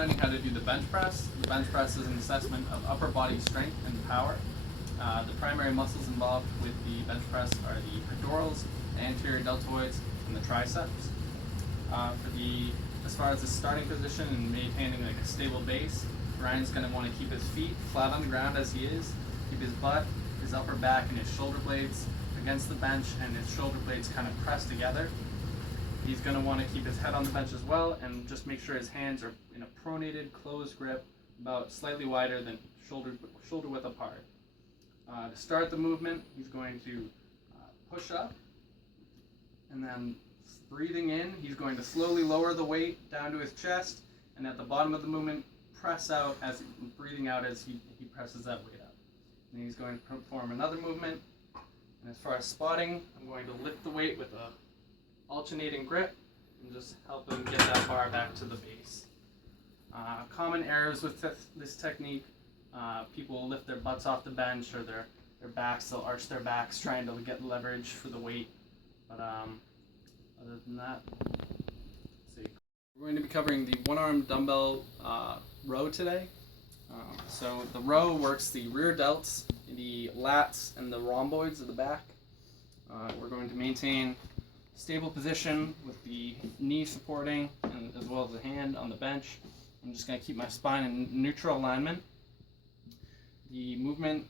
learning how to do the bench press. The bench press is an assessment of upper body strength and power. The primary muscles involved with the bench press are the pectorals, the anterior deltoids, and the triceps. As far as the starting position and maintaining like a stable base, Ryan's going to want to keep his feet flat on the ground as he is, keep his butt, his upper back, and his shoulder blades against the bench, and his shoulder blades kind of pressed together. He's going to want to keep his head on the bench as well, and just make sure his hands are in a pronated, closed grip, about slightly wider than shoulder width apart. To start the movement, he's going to push up, and then breathing in, he's going to slowly lower the weight down to his chest, and at the bottom of the movement, press out as breathing out as he presses that weight up. And he's going to perform another movement. And as far as spotting, I'm going to lift the weight with a alternating grip and just help him get that bar back to the base. Common errors with this technique, people will lift their butts off the bench or their backs, they'll arch their backs trying to get leverage for the weight. But other than that, let's see. We're going to be covering the one-arm dumbbell row today. So the row works the rear delts, the lats, and the rhomboids of the back. We're going to maintain stable position with the knee supporting and as well as the hand on the bench. I'm just going to keep my spine in neutral alignment. The movement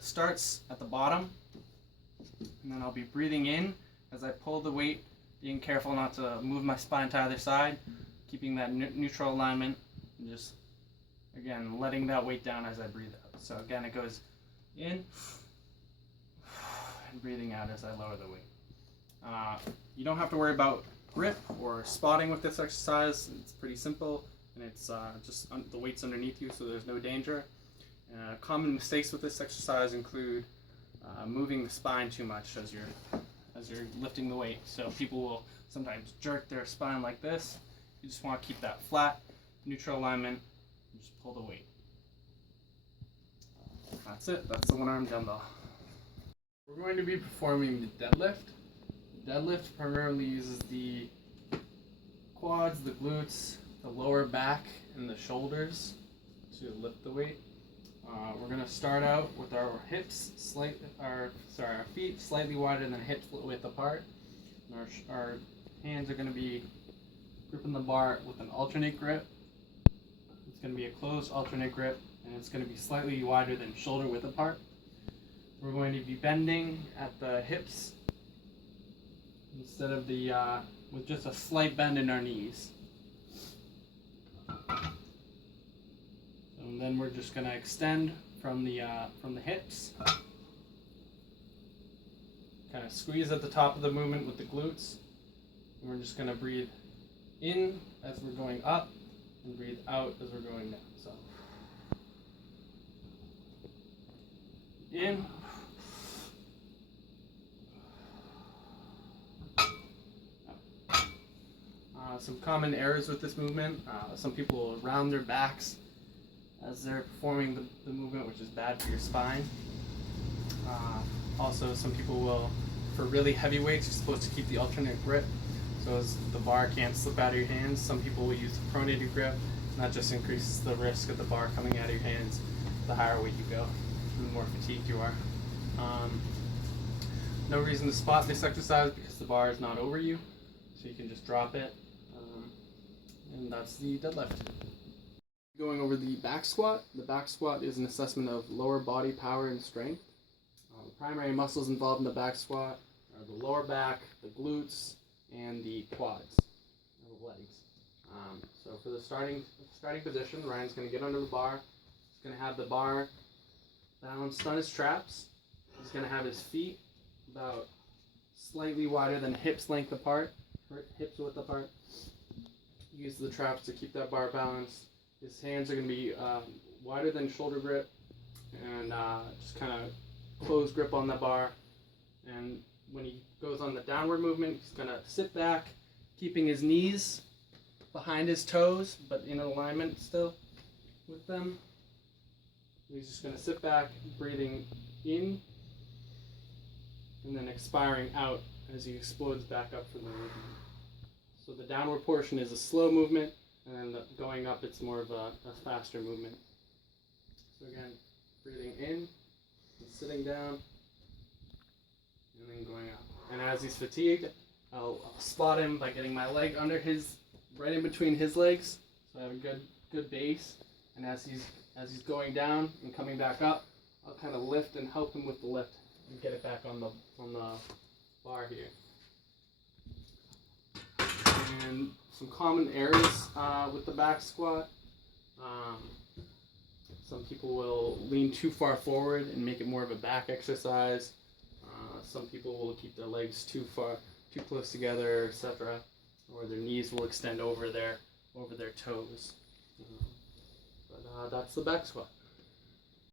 starts at the bottom, and then I'll be breathing in as I pull the weight, being careful not to move my spine to either side, keeping that neutral alignment, and just, again, letting that weight down as I breathe out. So again, it goes in, and breathing out as I lower the weight. You don't have to worry about grip or spotting with this exercise. It's pretty simple, and it's just the weight's underneath you, so there's no danger. Common mistakes with this exercise include moving the spine too much as you're lifting the weight. So people will sometimes jerk their spine like this. You just want to keep that flat, neutral alignment, and just pull the weight. That's it. That's the one-arm dumbbell. We're going to be performing the deadlift. The deadlift primarily uses the quads, the glutes, the lower back, and the shoulders to lift the weight. We're going to start out with our our feet slightly wider than hip width apart. And our hands are going to be gripping the bar with an alternate grip. It's going to be a closed alternate grip, and it's going to be slightly wider than shoulder width apart. We're going to be bending at the hips instead of with just a slight bend in our knees. And then we're just going to extend from the hips. Kind of squeeze at the top of the movement with the glutes. And we're just going to breathe in as we're going up and breathe out as we're going down. So in. Some common errors with this movement. Some people will round their backs as they're performing the movement, which is bad for your spine. Also, some people will, for really heavy weights, you're supposed to keep the alternate grip so as the bar can't slip out of your hands. Some people will use the pronated grip, and that just increases the risk of the bar coming out of your hands the higher weight you go, the more fatigued you are. No reason to spot this exercise because the bar is not over you, so you can just drop it. And that's the deadlift. Going over the back squat. The back squat is an assessment of lower body power and strength. The primary muscles involved in the back squat are the lower back, the glutes, and the quads, or the legs. So for the starting position, Ryan's going to get under the bar. He's going to have the bar balanced on his traps. He's going to have his feet about slightly wider than hips width apart. Use the traps to keep that bar balanced. His hands are going to be wider than shoulder grip, and just kind of close grip on the bar. And when he goes on the downward movement, he's going to sit back, keeping his knees behind his toes, but in alignment still with them. He's just going to sit back, breathing in, and then expiring out as he explodes back up from the movement. So the downward portion is a slow movement, and then going up, it's more of a faster movement. So again, breathing in, and sitting down, and then going up. And as he's fatigued, I'll spot him by getting my leg under his, right in between his legs, so I have a good base. And as he's going down and coming back up, I'll kind of lift and help him with the lift and get it back on the bar here. And some common errors with the back squat. Some people will lean too far forward and make it more of a back exercise. Some people will keep their legs too close together, etc., or their knees will extend over their toes. But that's the back squat.